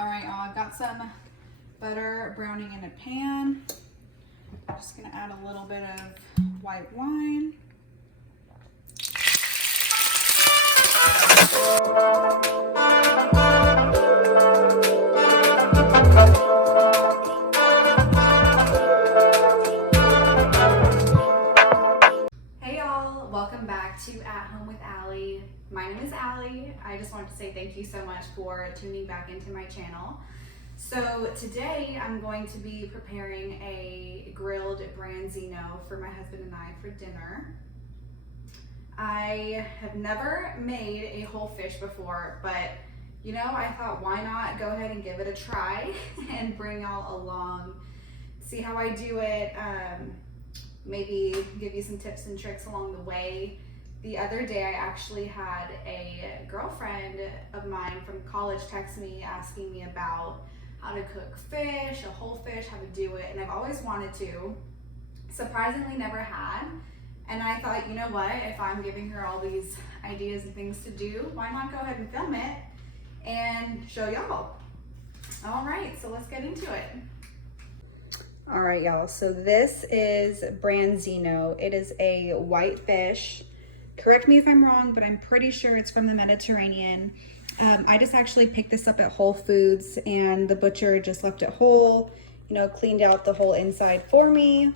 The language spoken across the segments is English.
All right, y'all, I've got some butter browning in a pan. I'm just gonna add a little bit of white wine. Hey y'all, welcome back to At Home with Allie. My name is Allie. I just wanted to say thank you so much for tuning back into my channel. So today I'm going to be preparing a grilled branzino for my husband and I for dinner. I have never made a whole fish before, but you know, I thought why not go ahead and give it a try and bring y'all along, see how I do it, maybe give you some tips and tricks along the way. The other day I actually had a girlfriend of mine from college text me asking me about how to cook fish, a whole fish, how to do it, and I've always wanted to, surprisingly never had. And I thought, you know what, if I'm giving her all these ideas and things to do, why not go ahead and film it and show y'all. All right, so let's get into it. All right, y'all, so this is branzino. It is a white fish. Correct me if I'm wrong, but I'm pretty sure it's from the Mediterranean. I just actually picked this up at Whole Foods and the butcher just left it whole, you know, cleaned out the whole inside for me.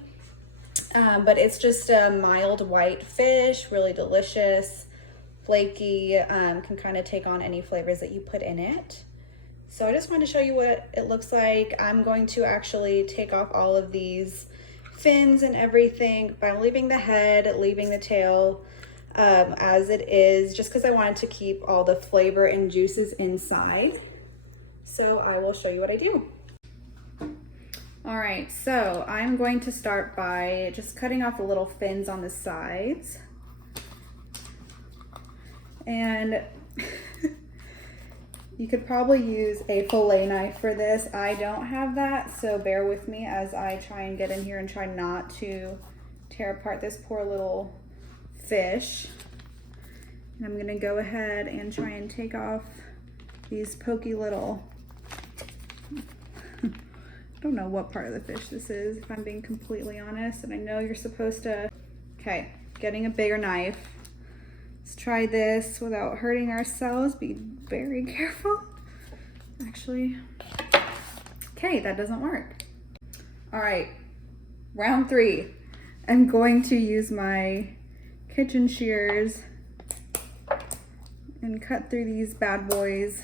But it's just a mild white fish, really delicious, flaky, can kind of take on any flavors that you put in it. So I just wanted to show you what it looks like. I'm going to actually take off all of these fins and everything by leaving the head, leaving the tail as it is, just because I wanted to keep all the flavor and juices inside. So I will show you what I do. All right, so I'm going to start by just cutting off the little fins on the sides. And you could probably use a fillet knife for this. I don't have that, so bear with me as I try and get in here and try not to tear apart this poor little fish. And I'm gonna go ahead and try and take off these pokey little, I don't know what part of the fish this is, if I'm being completely honest, and I know you're supposed to, okay, getting a bigger knife. Let's try this without hurting ourselves. Be very careful. Actually, okay, that doesn't work. All right, round 3. I'm going to use my kitchen shears and cut through these bad boys.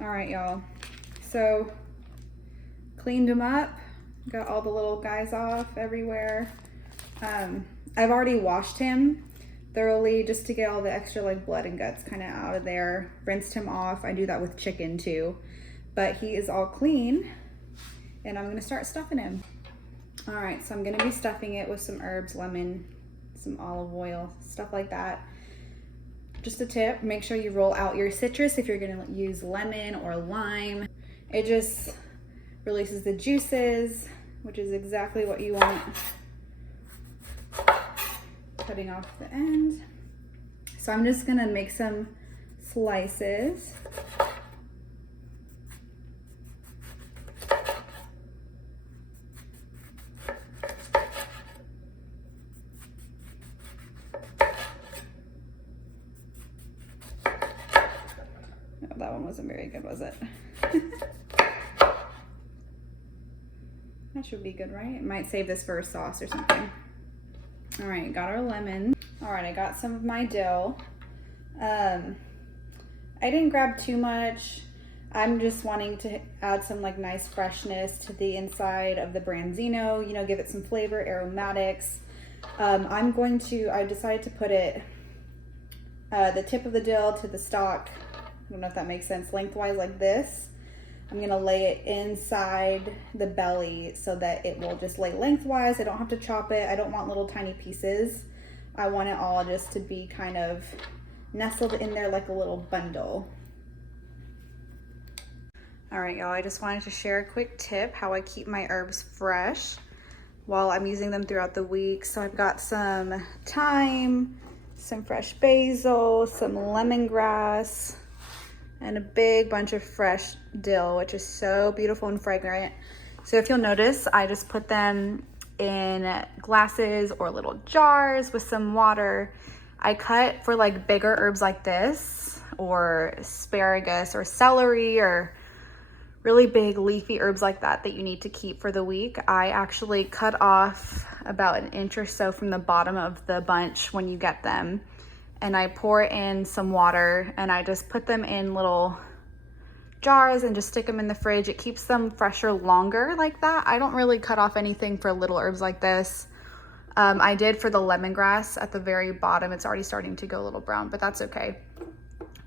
All right, y'all, so cleaned them up, got all the little guys off everywhere. I've already washed him thoroughly just to get all the extra like blood and guts kind of out of there, rinsed him off. I do that with chicken too, but he is all clean and I'm gonna start stuffing him. All right, so I'm gonna be stuffing it with some herbs, lemon, some olive oil, stuff like that. Just a tip, make sure you roll out your citrus if you're gonna use lemon or lime. It just releases the juices, which is exactly what you want. Cutting off the end. So I'm just gonna make some slices. That one wasn't very good, was it? That should be good, right? It might save this for a sauce or something. All right, got our lemon. All right, I got some of my dill. I didn't grab too much. I'm just wanting to add some like nice freshness to the inside of the branzino, you know, give it some flavor, aromatics. I decided to put it, the tip of the dill to the stalk, don't know if that makes sense, lengthwise like this. I'm gonna lay it inside the belly so that it will just lay lengthwise. I don't have to chop it. I don't want little tiny pieces. I want it all just to be kind of nestled in there like a little bundle. All right, y'all, I just wanted to share a quick tip how I keep my herbs fresh while I'm using them throughout the week. So I've got some thyme, some fresh basil, some lemongrass, and a big bunch of fresh dill, which is so beautiful and fragrant. So if you'll notice, I just put them in glasses or little jars with some water. I cut for like bigger herbs like this, or asparagus or celery, or really big leafy herbs like that that you need to keep for the week. I actually cut off about an inch or so from the bottom of the bunch when you get them, and I pour in some water and I just put them in little jars and just stick them in the fridge. It keeps them fresher longer like that. I don't really cut off anything for little herbs like this. I did for the lemongrass at the very bottom. It's already starting to go a little brown, but that's okay.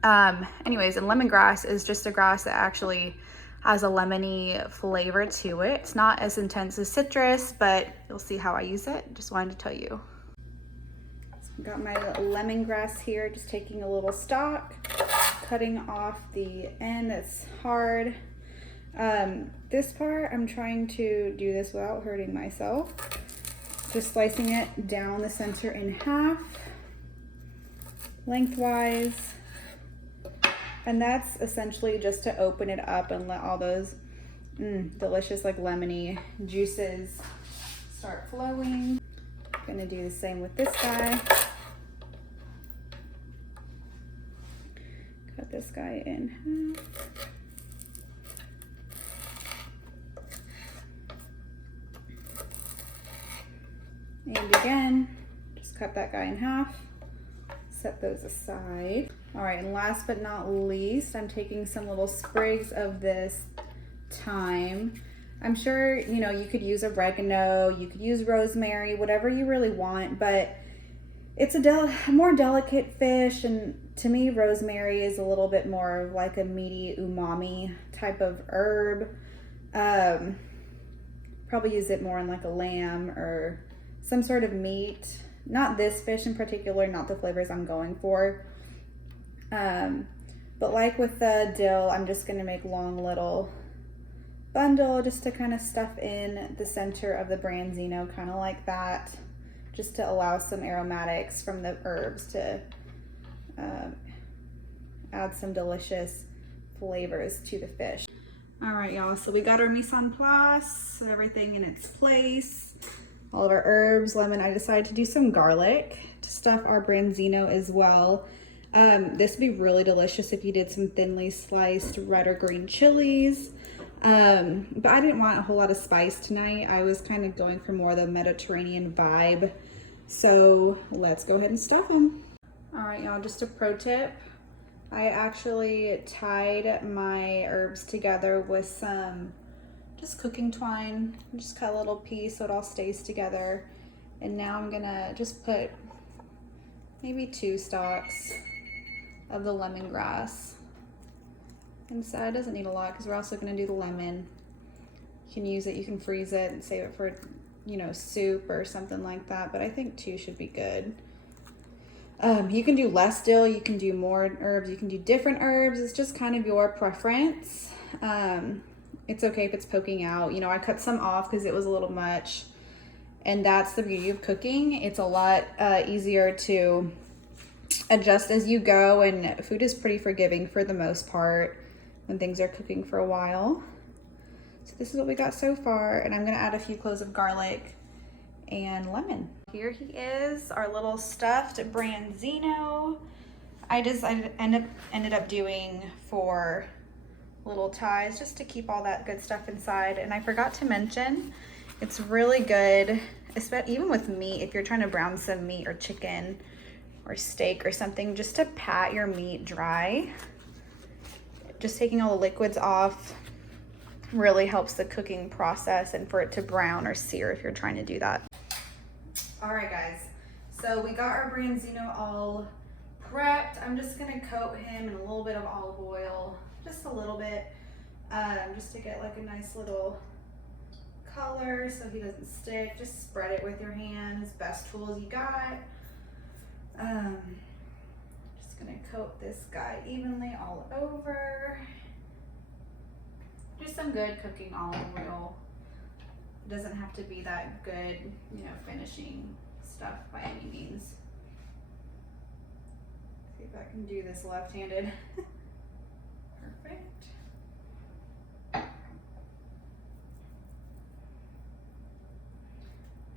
Anyways, and lemongrass is just a grass that actually has a lemony flavor to it. It's not as intense as citrus, but you'll see how I use it. Just wanted to tell you. So I've got my lemongrass here, just taking a little stalk, cutting off the end that's hard. This part, I'm trying to do this without hurting myself. Just slicing it down the center in half, lengthwise. And that's essentially just to open it up and let all those delicious like lemony juices start flowing. I'm gonna do the same with this guy. Cut this guy in half. And again, just cut that guy in half, set those aside. All right, and last but not least, I'm taking some little sprigs of this thyme. I'm sure, you know, you could use oregano, you could use rosemary, whatever you really want, but it's a more delicate fish, and to me, rosemary is a little bit more of like a meaty umami type of herb. Probably use it more in like a lamb or some sort of meat. Not this fish in particular, not the flavors I'm going for. But like with the dill, I'm just gonna make long little bundle just to kind of stuff in the center of the branzino, kind of like that, just to allow some aromatics from the herbs to add some delicious flavors to the fish. All right, y'all, so we got our mise en place, everything in its place. All of our herbs, lemon. I decided to do some garlic to stuff our branzino as well. This would be really delicious if you did some thinly sliced red or green chilies. But I didn't want a whole lot of spice tonight. I was kind of going for more of the Mediterranean vibe. So let's go ahead and stuff them. All right, y'all, just a pro tip. I actually tied my herbs together with some just cooking twine. Just cut a little piece so it all stays together. And now I'm gonna just put maybe 2 stalks of the lemongrass inside. It doesn't need a lot because we're also gonna do the lemon. You can use it, you can freeze it and save it for, you know, soup or something like that, but I think 2 should be good. You can do less dill, you can do more herbs, you can do different herbs. It's just kind of your preference. It's okay if it's poking out. You know, I cut some off because it was a little much, and that's the beauty of cooking. It's a lot easier to adjust as you go, and food is pretty forgiving for the most part when things are cooking for a while. So this is what we got so far, and I'm gonna add a few cloves of garlic and lemon. Here he is, our little stuffed branzino. I ended up doing 4 little ties just to keep all that good stuff inside. And I forgot to mention, it's really good, even with meat, if you're trying to brown some meat or chicken or steak or something, just to pat your meat dry. Just taking all the liquids off really helps the cooking process and for it to brown or sear if you're trying to do that. All right, guys, so we got our branzino all prepped, I'm just gonna coat him in a little bit of olive oil, just a little bit, just to get like a nice little color so he doesn't stick. Just spread it with your hands, best tools you got. Just gonna coat this guy evenly all over. Just some good cooking olive oil. It doesn't have to be that good, you know, finishing stuff by any means. See if I can do this left-handed. Perfect.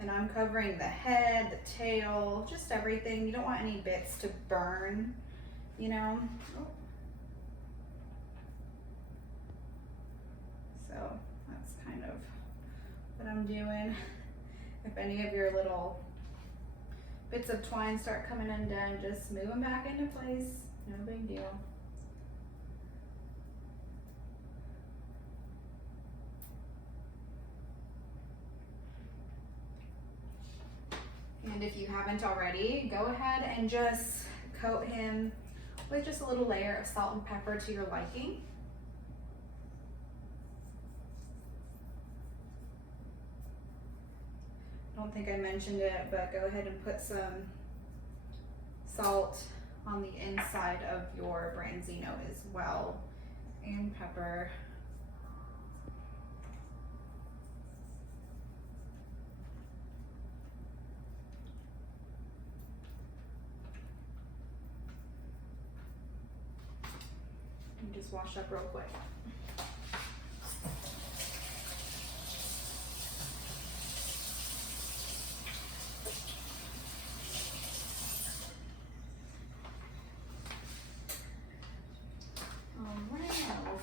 And I'm covering the head, the tail, just everything. You don't want any bits to burn, you know. So that's kind of what I'm doing. If any of your little bits of twine start coming undone, just move them back into place. No big deal. And if you haven't already, go ahead and just coat him with just a little layer of salt and pepper to your liking. I don't think I mentioned it, but go ahead and put some salt on the inside of your branzino as well, and pepper. And just wash up real quick.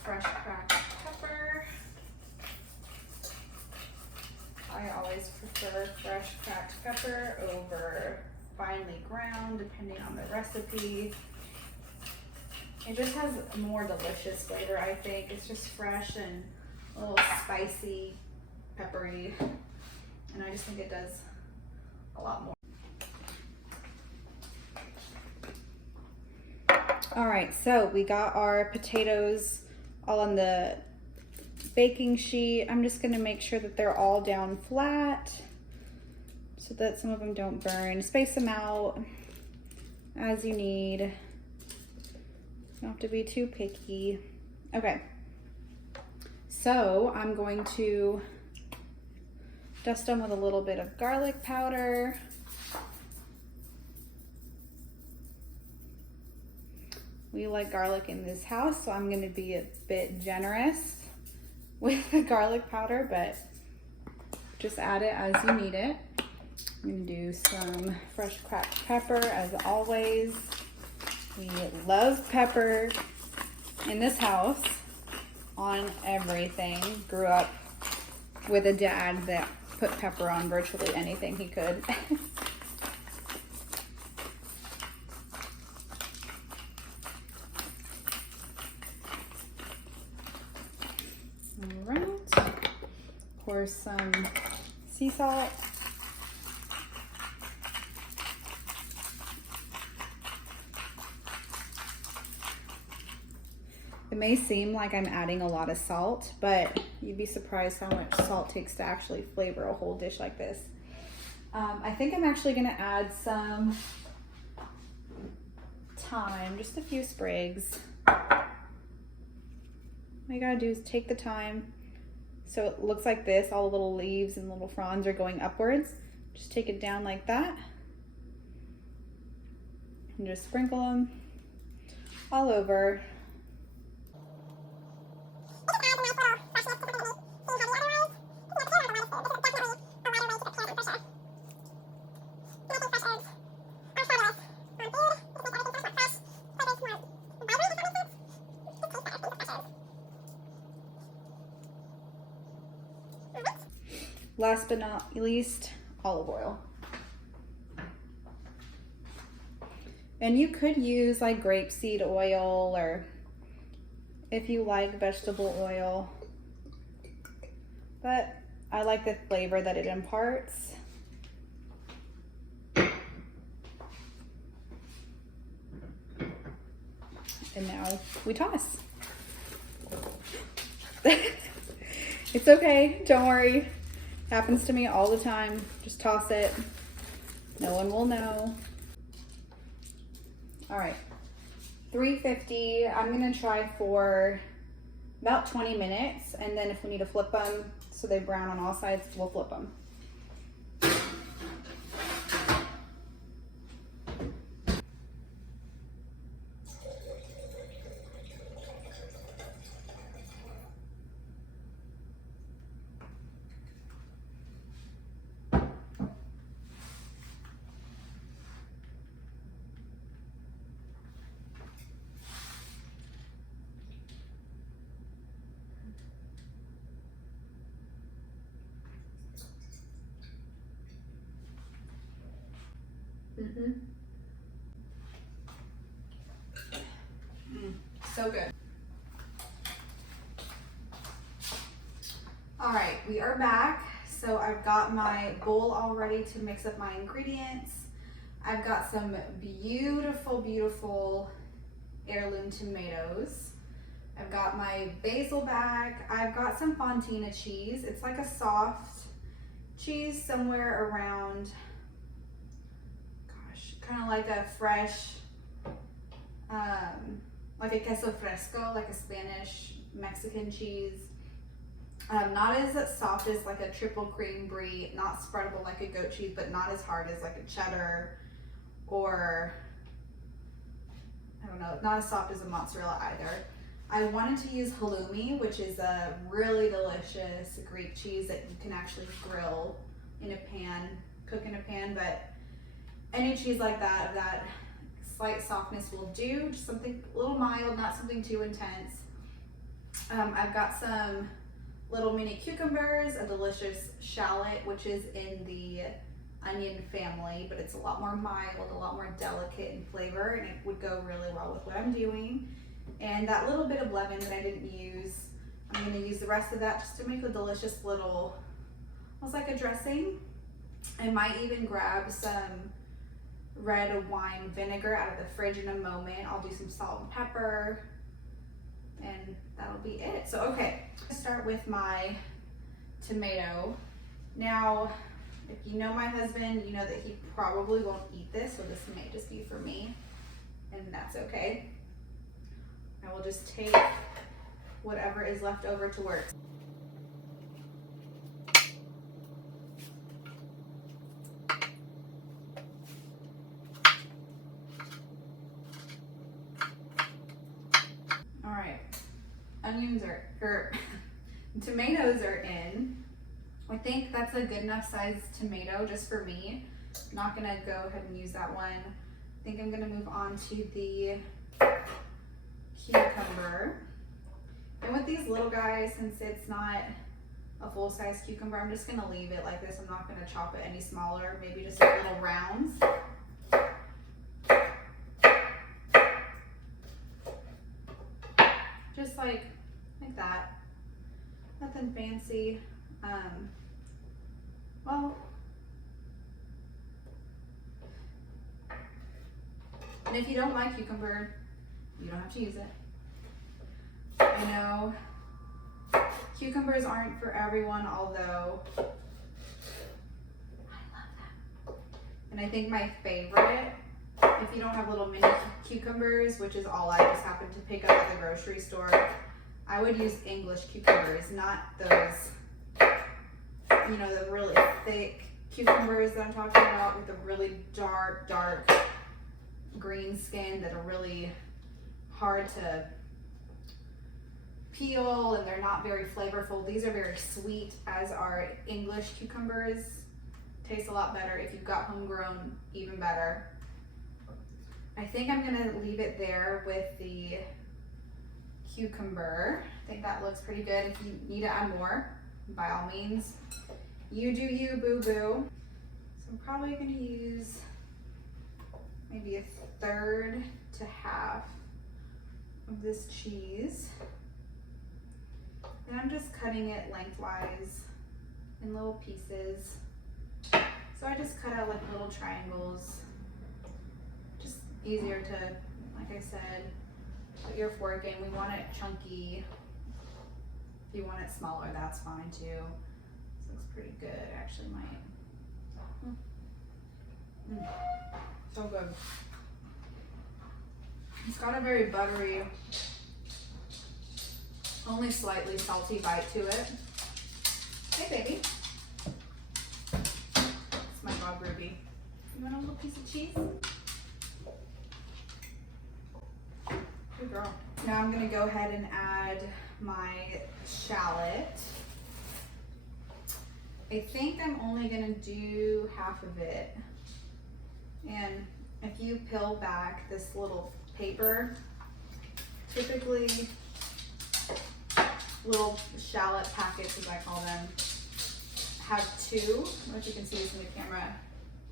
Fresh cracked pepper. I always prefer fresh cracked pepper over finely ground, depending on the recipe. It just has a more delicious flavor, I think. It's just fresh and a little spicy, peppery, and I just think it does a lot more. All right, so we got our potatoes all on the baking sheet. I'm just gonna make sure that they're all down flat so that some of them don't burn. Space them out as you need. You don't have to be too picky. Okay, so I'm going to dust them with a little bit of garlic powder. We like garlic in this house, so I'm gonna be a bit generous with the garlic powder, but just add it as you need it. I'm gonna do some fresh cracked pepper as always. We love pepper in this house on everything. Grew up with a dad that put pepper on virtually anything he could. Pour some sea salt. It may seem like I'm adding a lot of salt, but you'd be surprised how much salt takes to actually flavor a whole dish like this. I think I'm actually gonna add some thyme, just a few sprigs. All you gotta do is take the thyme. So it looks like this, all the little leaves and little fronds are going upwards. Just take it down like that. And just sprinkle them all over. Last but not least, olive oil. And you could use like grapeseed oil, or if you like vegetable oil, but I like the flavor that it imparts. And now we toss. It's okay, don't worry. Happens to me all the time. Just toss it. No one will know. All right, 350. I'm gonna try for about 20 minutes, and then if we need to flip them so they brown on all sides, we'll flip them. So good. All right, we are back. So I've got my bowl all ready to mix up my ingredients. I've got some beautiful, beautiful heirloom tomatoes. I've got my basil bag. I've got some Fontina cheese. It's like a soft cheese, somewhere around, kind of like a fresh, like a queso fresco, like a Spanish Mexican cheese. Not as soft as like a triple cream brie, not spreadable like a goat cheese, but not as hard as like a cheddar, or I don't know, not as soft as a mozzarella either. I wanted to use halloumi, which is a really delicious Greek cheese that you can actually grill in a pan, cook in a pan, but any cheese like that, of that slight softness will do. Just something a little mild, not something too intense. I've got some little mini cucumbers, a delicious shallot, which is in the onion family, but it's a lot more mild, a lot more delicate in flavor, and it would go really well with what I'm doing. And that little bit of lemon that I didn't use, I'm gonna use the rest of that just to make a delicious little, almost like a dressing. I might even grab some red wine vinegar out of the fridge in a moment. I'll do some salt and pepper, and that'll be it. So, okay, I'll start with my tomato. Now, if you know my husband, you know that he probably won't eat this, so this may just be for me, and that's okay. I will just take whatever is left over to work. All right, onions or tomatoes are in. I think that's a good enough size tomato just for me. I'm not gonna go ahead and use that one. I think I'm gonna move on to the cucumber. And with these little guys, since it's not a full-size cucumber, I'm just gonna leave it like this. I'm not gonna chop it any smaller, maybe just like little rounds. Just like that. Nothing fancy. Well, and if you don't like cucumber, you don't have to use it. I know cucumbers aren't for everyone, although I love them. And I think my favorite, if you don't have little mini cucumbers, which is all I just happened to pick up at the grocery store, I would use English cucumbers, not those, you know, the really thick cucumbers that I'm talking about with the really dark green skin that are really hard to peel, and they're not very flavorful. These are very sweet, as are English cucumbers. Tastes a lot better. If you've got homegrown, even better. I think I'm gonna leave it there with the cucumber. I think that looks pretty good. If you need to add more, by all means, you do you, boo-boo. So I'm probably gonna use maybe 1/3 to half of this cheese. And I'm just cutting it lengthwise in little pieces. So I just cut out like little triangles. Just easier to, like I said, Put your fork in. We want it chunky. If you want it smaller, that's fine too. This looks pretty good. I actually might. So good. It's got a very buttery, only slightly salty bite to it. Hey, baby. It's my dog, Ruby. You want a little piece of cheese? Good girl. Now I'm gonna go ahead and add my shallot. I think I'm only gonna do half of it. And if you peel back this little paper, typically little shallot packets, as I call them, have two, I don't know if you can see this in the camera,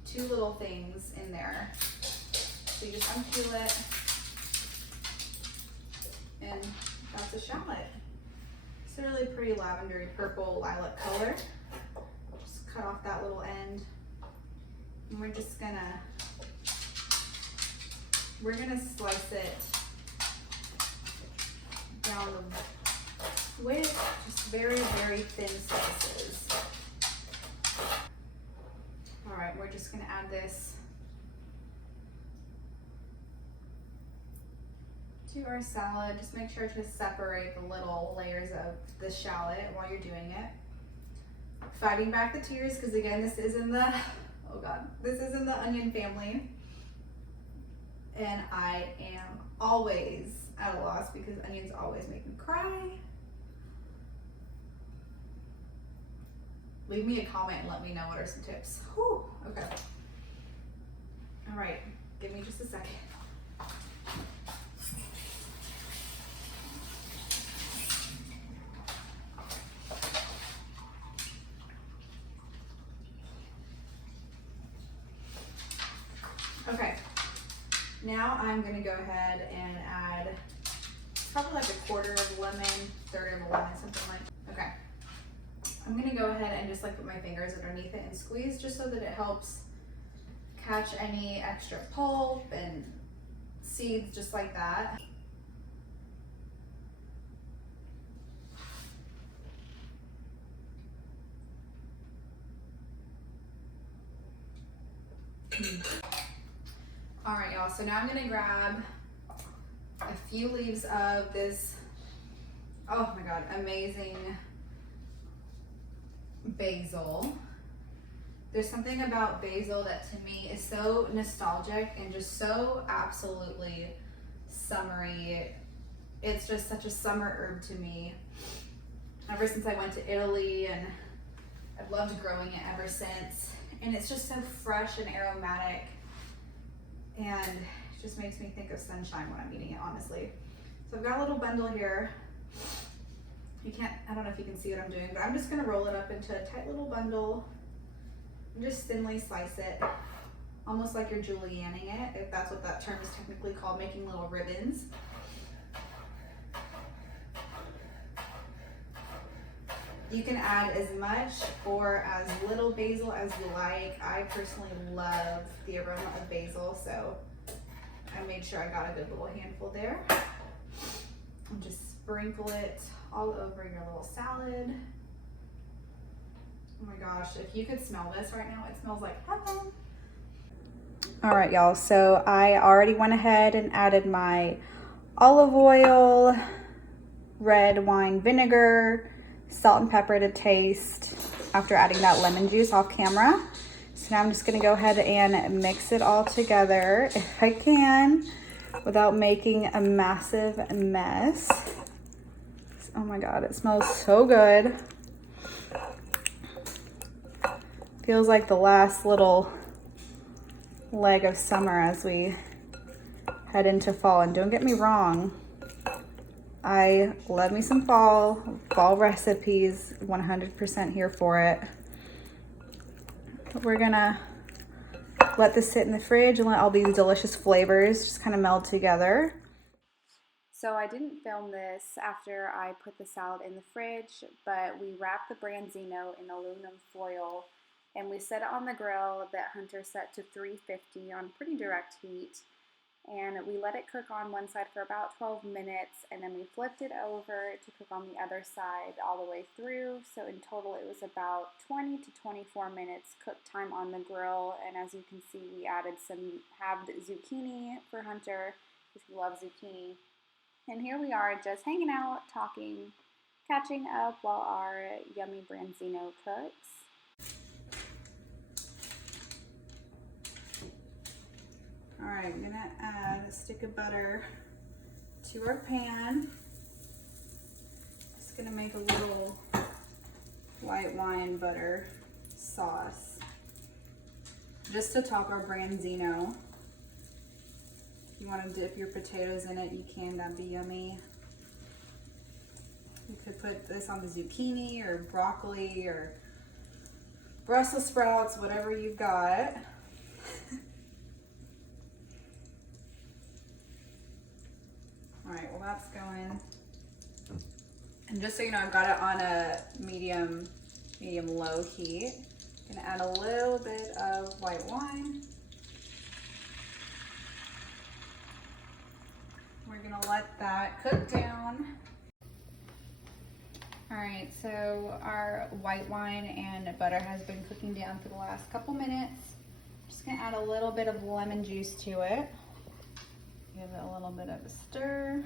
two little things in there. So you just unpeel it, and that's a shallot. It's a really pretty lavendery purple lilac color. Just cut off that little end, and we're gonna slice it down the width, just very, very thin slices. All right, we're just gonna add this to our salad. Just make sure to separate the little layers of the shallot while you're doing it. Fighting back the tears, because again, this is in the, oh God, this is in the onion family. And I am always at a loss because onions always make me cry. Leave me a comment and let me know what are some tips. Whew, okay. All right, give me just a second. Okay, now I'm gonna go ahead and add probably like a quarter of a lemon, third of a lemon, something like that. Okay. I'm gonna go ahead and just like put my fingers underneath it and squeeze just so that it helps catch any extra pulp and seeds just like that. All right, y'all, so now I'm gonna grab a few leaves of this, oh my God, amazing basil. There's something about basil that to me is so nostalgic and just so absolutely summery. It's just such a summer herb to me. Ever since I went to Italy, and I've loved growing it ever since. And it's just so fresh and aromatic, and it just makes me think of sunshine when I'm eating it, honestly. So I've got a little bundle here. I don't know if you can see what I'm doing, but I'm just gonna roll it up into a tight little bundle and just thinly slice it, almost like you're julienning it, if that's what that term is technically called, making little ribbons. You can add as much or as little basil as you like. I personally love the aroma of basil, so I made sure I got a good little handful there. And just sprinkle it all over your little salad. Oh my gosh, if you could smell this right now, it smells like heaven. All right, y'all, so I already went ahead and added my olive oil, red wine vinegar, salt and pepper to taste after adding that lemon juice off camera. So now I'm just gonna go ahead and mix it all together if I can without making a massive mess. Oh my God, it smells so good. Feels like the last little leg of summer as we head into fall. And don't get me wrong, I love me some fall recipes, 100% here for it. But we're gonna let this sit in the fridge and let all these delicious flavors just kind of meld together. So I didn't film this after I put the salad in the fridge, but we wrapped the branzino in aluminum foil and we set it on the grill that Hunter set to 350 on pretty direct heat. and we let it cook on one side for about 12 minutes, and then we flipped it over to cook on the other side all the way through. So in total it was about 20 to 24 minutes cook time on the grill. And as you can see, we added some halved zucchini for Hunter because he loves zucchini. And here we are just hanging out, talking, catching up while our yummy branzino cooks. All right, I'm gonna add a stick of butter to our pan. Just gonna make a little white wine butter sauce just to top our branzino. If you want to dip your potatoes in it, you can. That'd be yummy. You could put this on the zucchini or broccoli or Brussels sprouts, whatever you've got. All right, well that's going. And just so you know, I've got it on a medium-low heat. I'm gonna add a little bit of white wine. We're gonna let that cook down. All right, so our white wine and butter has been cooking down for the last couple minutes. I'm just gonna add a little bit of lemon juice to it. Give it a little bit of a stir.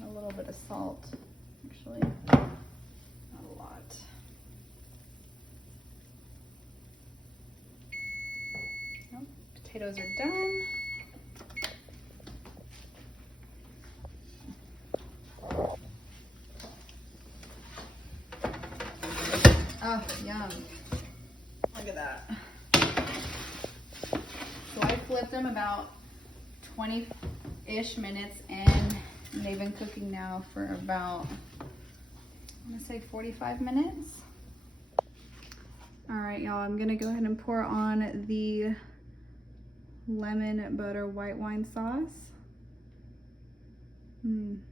A little bit of salt, actually, not a lot. Nope. Potatoes are done. Oh, yum. Look at that. So I flipped them about 20-ish minutes and they've been cooking now for about, I'm gonna say 45 minutes. All right, y'all, I'm gonna go ahead and pour on the lemon butter white wine sauce. Yum.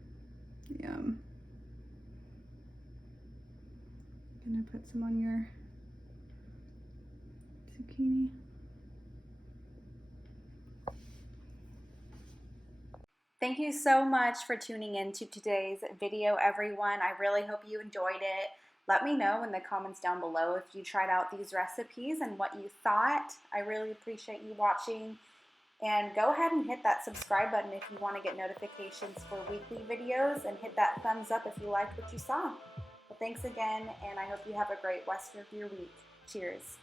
Gonna put some on your zucchini. Thank you so much for tuning in to today's video, everyone. I really hope you enjoyed it. Let me know in the comments down below if you tried out these recipes and what you thought. I really appreciate you watching. And go ahead and hit that subscribe button if you want to get notifications for weekly videos, and hit that thumbs up if you liked what you saw. Well, thanks again, and I hope you have a great rest of your week. Cheers.